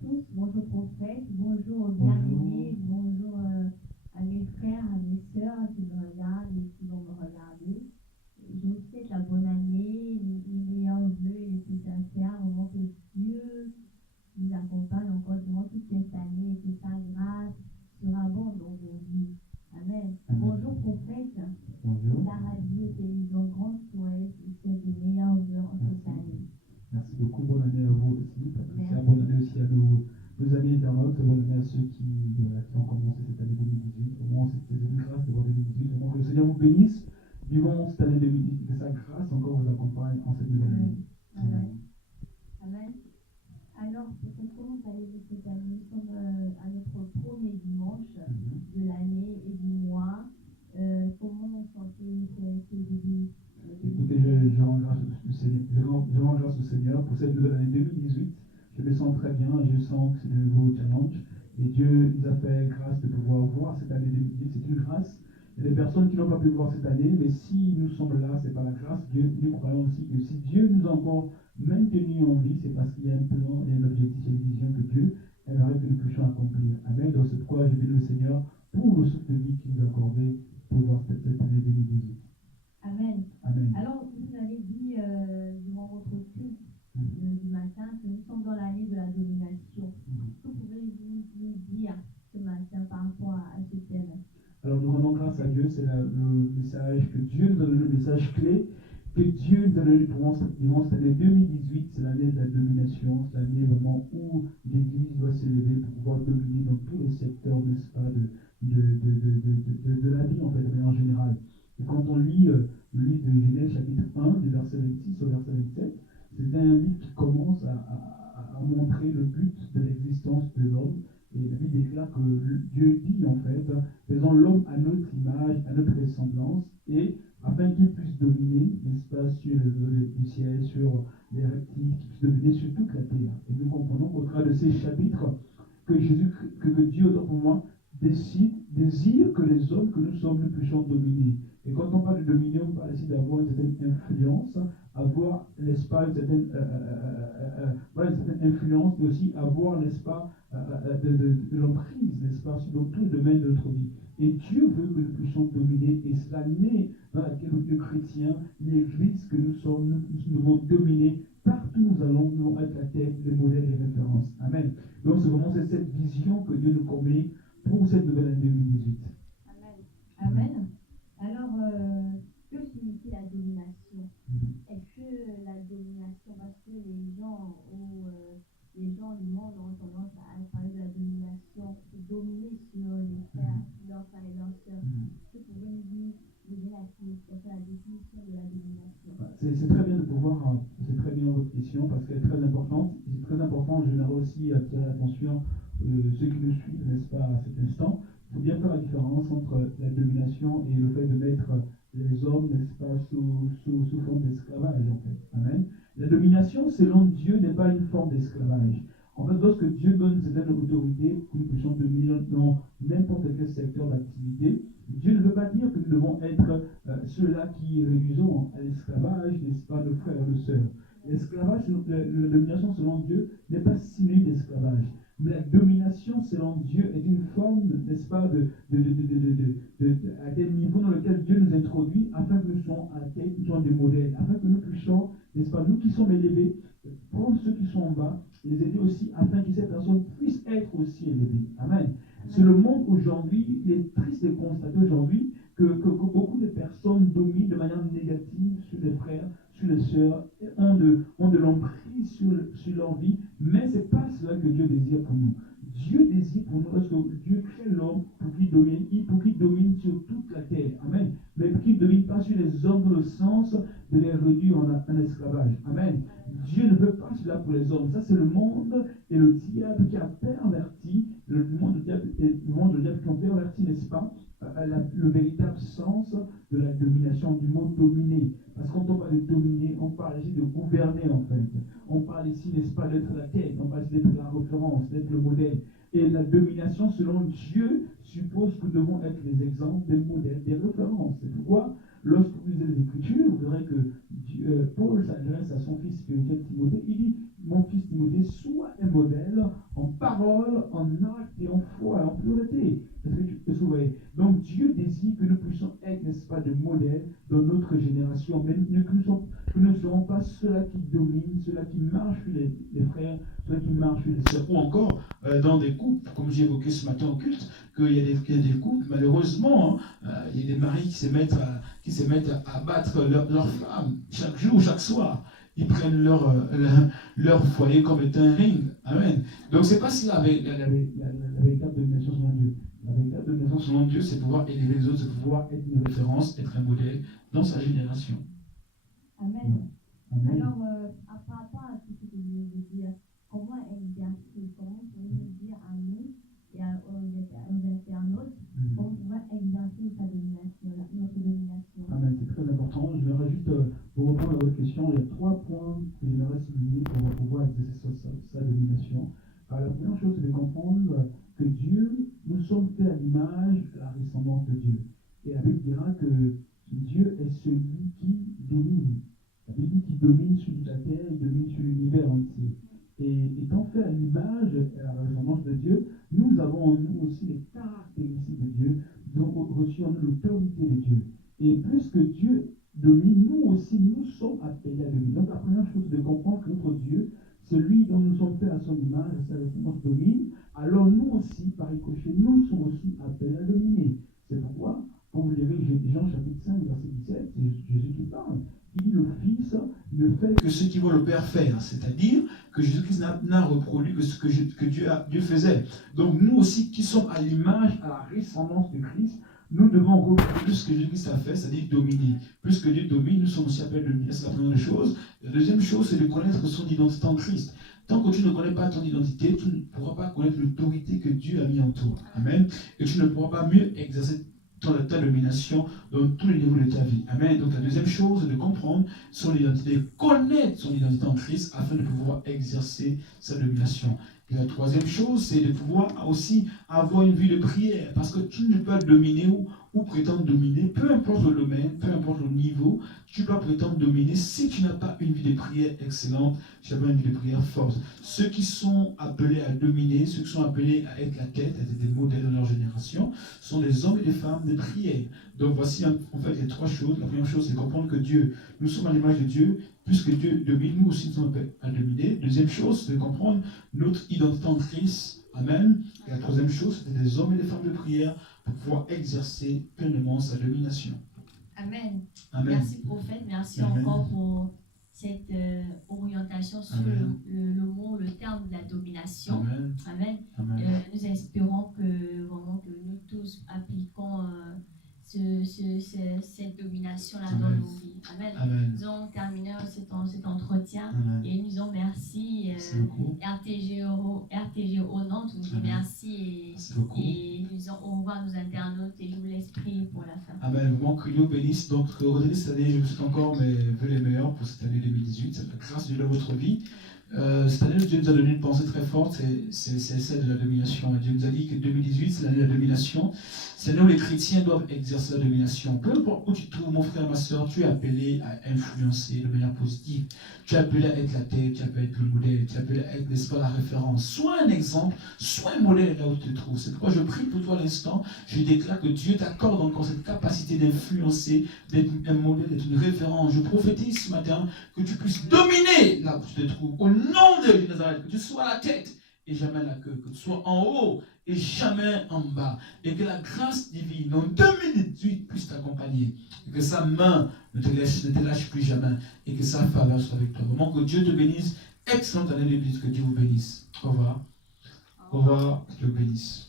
tous, bonjour prophète, bonjour bien-aimés, bonjour à mes frères, à mes sœurs qui me regardent et qui vont me regarder. Je vous souhaite la bonne année, les meilleurs vœux et les plus sincères, vraiment que Dieu nous accompagne encore durant toute cette année et que sa grâce sera bonne dans vos vies. Amen. Bonjour prophète. Bonjour. La radio télévision Grand Souhait vous souhaite les meilleurs vœux en cette année. Merci beaucoup. Bonne année à vous aussi, Patricia. Merci. Bonne année aussi à nos amis internautes. Bonne année à ceux qui ont commencé cette année 2018. Vraiment, c'était une grâce de voir 2018. Vraiment, que le Seigneur vous bénisse. Vivons cette année 2018. Que sa grâce encore vous accompagne en cette nouvelle année. Amen. Amen. Alors, peut-être comment allez-vous cette année? Nous sommes à notre premier dimanche de l'année et du mois. Comment vous sentez ce début? Écoutez, je rends grâce au Seigneur, je rends grâce au Seigneur pour cette nouvelle année 2018. Je me sens très bien, je sens que c'est de nouveau challenge. Et Dieu nous a fait grâce de pouvoir voir cette année 2018. C'est une grâce. Il y a des personnes qui n'ont pas pu voir cette année, mais si nous sommes là, c'est par la grâce de Dieu. Nous croyons aussi que si Dieu nous a encore maintenus en vie, c'est parce qu'il y a un plan, il y a un objectif, il y a une vision que Dieu aimerait que nous puissions accomplir. Amen. Donc c'est pourquoi je bénis le Seigneur pour le souffle de vie qu'il nous a accordé pour voir cette année 2018. Amen. Amen. Alors, vous avez dit durant votre culte du matin que nous sommes dans l'année de la domination. Que pouvez-vous nous dire ce matin par rapport à ce thème? Alors nous rendons grâce à Dieu, c'est le message que Dieu nous a donné, le message clé que Dieu nous a donné durant cette année 2018, c'est l'année de la domination, c'est l'année vraiment où l'Église doit s'élever pour pouvoir dominer dans tous les secteurs, n'est-ce pas, de la vie en fait, de manière générale. Et quand on lit le livre de Genèse chapitre 1, du verset 26 au verset 27, c'est un livre qui commence à montrer le but de l'existence de l'homme. Et la Bible déclare que Dieu dit en fait, faisons l'homme à notre image, à notre ressemblance, et afin qu'il puisse dominer, n'est-ce pas, sur les eaux du ciel, sur les reptiles, qu'il puisse dominer sur toute la terre. Et nous comprenons qu'au travers de ces chapitres, que Jésus, que Dieu, autant pour moi, désire que les hommes que nous sommes, nous puissions dominer. Et quand on parle de dominer, on parle ici d'avoir une certaine influence, avoir, n'est-ce pas, une certaine influence, mais aussi avoir, n'est-ce pas, de l'emprise, n'est-ce pas, sur tout le domaine de notre vie. Et Dieu veut que nous puissions dominer, et c'est l'année dans laquelle le chrétien, l'Église que nous sommes, nous devons dominer. Partout où nous allons, nous allons être la tête, les modèles, les références. Amen. Donc c'est vraiment cette vision que Dieu nous communique pour cette nouvelle année 2018. Amen. Amen. Alors, que signifie la domination? Est-ce que la domination, parce que les gens du monde ont tendance à parler de la domination, dominer sur les frères, leurs frères et leurs sœurs. Que pouvez-vous nous donner la définition de la domination? C'est très bien de pouvoir, c'est très bien votre question parce qu'elle est très importante. C'est très important, j'aimerais aussi attirer l'attention de ceux qui nous suivent, n'est-ce pas, à cet instant. Il faut bien faire la différence entre la domination et le fait de mettre les hommes, n'est-ce pas, sous forme d'esclavage, en fait. Amen. La domination, selon Dieu, n'est pas une forme d'esclavage. En fait, lorsque Dieu donne cette autorité, que nous puissions dominer dans n'importe quel secteur d'activité, Dieu ne veut pas dire que nous devons être ceux-là qui réduisons à l'esclavage, n'est-ce pas, nos frères et nos sœurs. L'esclavage, la domination selon Dieu n'est pas synonyme d'esclavage. Mais la domination selon Dieu est une forme, n'est-ce pas, à quel niveau dans lequel Dieu nous introduit afin que nous soyons à la tête, nous soyons des modèles, afin que nous puissions, n'est-ce pas, nous qui sommes élevés, prendre ceux qui sont en bas, les aider aussi afin que ces personnes puissent être aussi élevées. Amen. C'est le monde aujourd'hui, il est triste de constater aujourd'hui que beaucoup de personnes dominent de manière négative sur les frères, sur les sœurs, ont de l'emprise sur leur vie, mais ce n'est pas cela que Dieu désire pour nous. Dieu désire pour nous, parce que Dieu crée l'homme pour qu'il domine sur toute la terre. Amen. Mais pour qu'il ne domine pas sur les hommes dans le sens de les réduire en esclavage. Amen. Dieu ne veut pas cela pour les hommes. Ça, c'est le monde et le diable qui a perverti, le monde de diable qui ont perverti, n'est-ce pas, le véritable sens de la domination, du mot dominer. Parce que quand on parle de dominer, on parle ici de gouverner en fait. On parle ici, n'est-ce pas, d'être la tête, on parle ici d'être la référence, d'être le modèle. Et la domination, selon Dieu, suppose que nous devons être les exemples, des modèles, des références. C'est pourquoi, lorsque vous lisez les Écritures, vous verrez que Paul s'adresse à son fils spirituel Timothée. Il dit, mon fils Timothée, sois un modèle en génération, mais que ne seront pas ceux-là qui dominent, ceux-là qui marchent sur les frères, ceux-là qui marchent sur les sœurs, ou encore dans des couples, comme j'ai évoqué ce matin en culte, qu'il y a des couples, malheureusement, il y a des maris qui se mettent à battre leurs femmes chaque jour, chaque soir. Ils prennent leur foyer comme étant un ring. Amen. Donc c'est pas cela la véritable domination selon Dieu. La véritable domination selon Dieu, c'est pouvoir élever les autres, c'est pouvoir être une référence, être un modèle dans sa génération. Amen. Amen. Alors, par rapport à tout ce que vous venez de dire, comment exercer, comment pouvez-vous dire à nous et aux internautes, comment pouvoir exercer sa domination, notre domination? Amen, c'est très important. Je vais juste, pour répondre à votre question, il y a 3 points que j'aimerais souligner pour pouvoir exercer sa domination. Alors, la première chose, c'est de comprendre que Dieu, nous sommes faits à l'image, à la ressemblance de Dieu. Et la Bible dira que Dieu est celui qui domine. La Bible dit qu'il domine sur la terre, il domine sur l'univers entier. Et étant fait à l'image et à la ressemblance de Dieu, nous avons en nous aussi les caractéristiques de Dieu, donc reçu en nous l'autorité de Dieu. Et plus que Dieu domine, nous aussi, nous sommes appelés à dominer. Donc la première chose, c'est de comprendre que notre Dieu, celui dont nous sommes faits à son image, à sa ressemblance, domine. Alors nous aussi, par ricochet, nous sommes aussi appelés à dominer. C'est pourquoi, quand vous lirez Jean chapitre 5, verset 17, c'est Jésus qui parle. Il dit le Fils ne fait que ce qu'il voit le Père faire. C'est-à-dire que Jésus-Christ n'a reproduit que ce que Dieu faisait. Donc nous aussi, qui sommes à l'image, à la ressemblance de Christ, nous devons reproduire ce que Jésus-Christ a fait, c'est-à-dire dominer. Plus que Dieu domine, nous sommes aussi appelés à dominer. C'est la première chose. La deuxième chose, c'est de connaître son identité en Christ. Tant que tu ne connais pas ton identité, tu ne pourras pas connaître l'autorité que Dieu a mis en toi. Amen. Et tu ne pourras pas mieux exercer ta domination dans tous les niveaux de ta vie. Amen. Donc la deuxième chose, c'est de comprendre son identité, connaître son identité en Christ afin de pouvoir exercer sa domination. Et la troisième chose, c'est de pouvoir aussi avoir une vie de prière, parce que tu ne peux pas dominer ou prétendre dominer, peu importe le domaine, peu importe le niveau, tu peux prétendre dominer si tu n'as pas une vie de prière excellente, tu n'as pas une vie de prière forte. Ceux qui sont appelés à dominer, ceux qui sont appelés à être la tête, à être des modèles de leur génération, sont des hommes et des femmes de prière. Donc voici en fait les 3 choses. La première chose, c'est comprendre que Dieu, nous sommes à l'image de Dieu, puisque Dieu domine, nous aussi nous sommes appelés à dominer. Deuxième chose, c'est de comprendre notre identité en Christ. Amen. Et la troisième chose, c'est des hommes et des femmes de prière pour pouvoir exercer pleinement sa domination. Amen. Amen. Merci prophète, merci Amen. encore pour cette orientation sur le mot, le terme de la domination. Amen. Amen. Amen. Nous espérons que vraiment que nous tous appliquons cette domination-là dans nos vies. Amen. Amen. Nous allons terminer cet entretien. Amen. Et nous disons merci. RTG au Nantes, vous dit merci. Et nous disons au revoir nos internautes et je vous laisse prier pour la fin. Amen. Vraiment que Dieu bénisse. Donc, Rosalie, cette année, je vous souhaite encore mes vœux les meilleurs pour cette année 2018. C'est la grâce de Dieu dans votre vie. Cette année, Dieu nous a donné une pensée très forte, c'est celle de la domination. Dieu nous a dit que 2018, c'est l'année de la domination. C'est l'année où les chrétiens doivent exercer la domination. Peu importe où tu te trouves, mon frère, ma soeur, tu es appelé à influencer de manière positive. Tu es appelé à être la tête, tu es appelé à être le modèle, tu es appelé à être, n'est-ce pas, la référence. Sois un exemple, sois un modèle là où tu te trouves. C'est pourquoi je prie pour toi à l'instant. Je déclare que Dieu t'accorde encore cette capacité d'influencer, d'être un modèle, d'être une référence. Je prophétise ce matin que tu puisses dominer là où tu te trouves. Au nom de Nazareth, que tu sois la tête et jamais la queue, que tu sois en haut et jamais en bas, et que la grâce divine en 2018 puisse t'accompagner, et que sa main ne te lâche plus jamais, et que sa faveur soit avec toi. Vraiment que Dieu te bénisse, excellente année de vie, que Dieu vous bénisse. Au revoir. Au revoir, que Dieu vous bénisse.